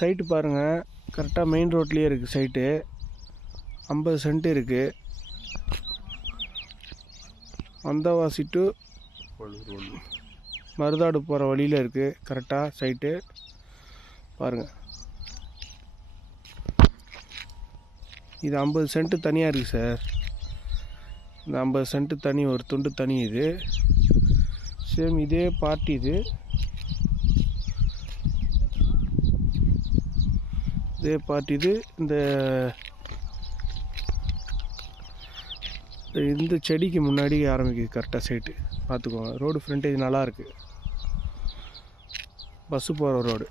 Site பாருங்கள், கரெக்டாக main ரோட்லேயே இருக்குது சைட்டு. 50 சென்ட் இருக்குது. வந்தவாசி டு மருதாடு போகிற வழியில் இருக்குது கரெக்டாக சைட்டு பாருங்கள். இது 50 சென்ட் தனியாக இருக்குது சார். இந்த 50 சென்ட் தனி, ஒரு துண்டு தனி. இது சேம் இதே பார்ட்டி. இதே பார்ட்டி. இந்த செடிக்கு முன்னாடி ஆரம்பிக்குது கரெக்டாக சைட்டு பார்த்துக்கோங்க. ரோடு ஃப்ரண்டேஜ் நல்லாயிருக்கு. பஸ்ஸு போகிற ரோடு.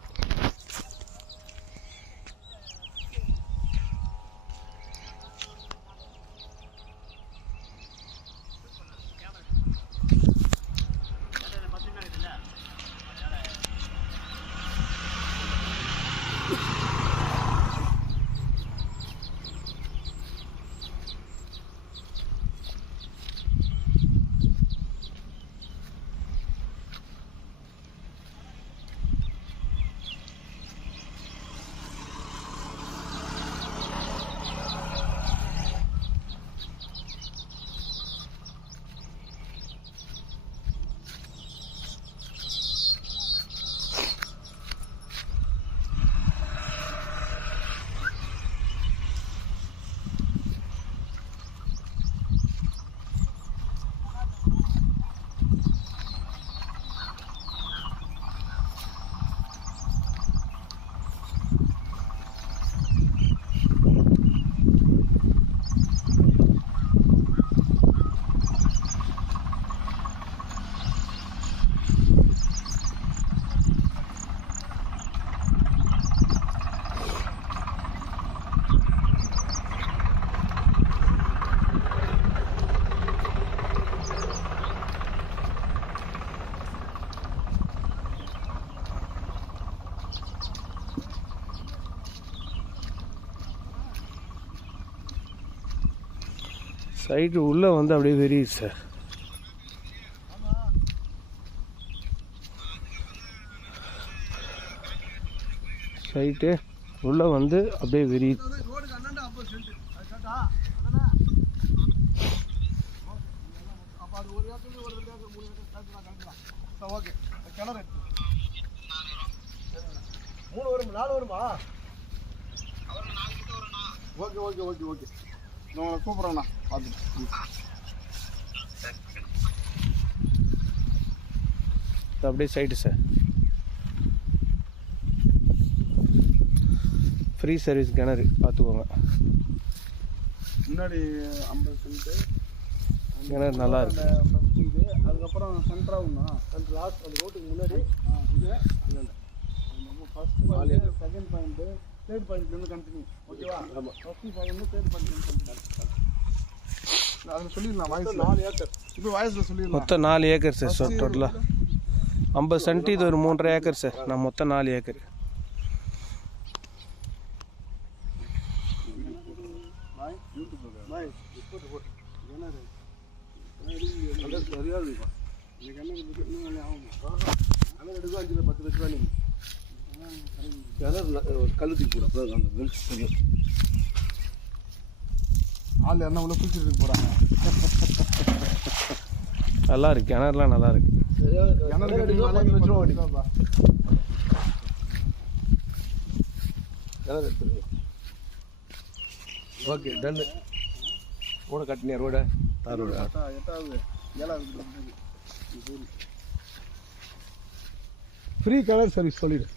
சைடு உள்ளே வந்து அப்படியே தெரியுது சார். சைட்டு உள்ளே வந்து அப்படியே விரியுது. கூப்பிட்றேண்ணா அப்படியே சைடு சார். ஃப்ரீ சர்வீஸ் கிணறு பார்த்துக்கோங்க. முன்னாடி 50 சென்ட் கிணறு நல்லா இருக்கு. இது அதுக்கப்புறம் சென்ட்ராகும்ண்ணா. லாஸ்ட் அந்த ரோட்டுக்கு முன்னாடி இது இல்லை ஃபர்ஸ்ட் செகண்ட் பாயிண்ட்டு தேர்ட் பாயிண்ட்லேருந்து கண்டினியூ. ஓகேவா? ஆமாம். ஃபஸ்ட்டு பாயிண்ட் தேர்ட் பாயிண்ட் அதில் சொல்லிடலாம். Voice 4 acre. இப்போ வாய்ஸில் சொல்லிடலாம். மொத்தம் 4 ஏக்கர் சார். டோட்டலாக 50 சென்ட். இது ஒரு 3.5 ஏக்கர் சார். நான் மொத்தம் 4 ஏக்கர். கழுத்துக்கு போடுறது அந்த வெளிச்சு தெரியும். ஆள் என்ன உள்ள குளிச்சுட்டு போகிறாங்க. நல்லா இருக்கு கிணறுலாம், நல்லா இருக்கு. Okay done. ரோட கட்டினியா? ரோட தார் ரோட 8வது 7வது ஃப்ரீ கலர் சர்வீஸ் சொல்லிடு.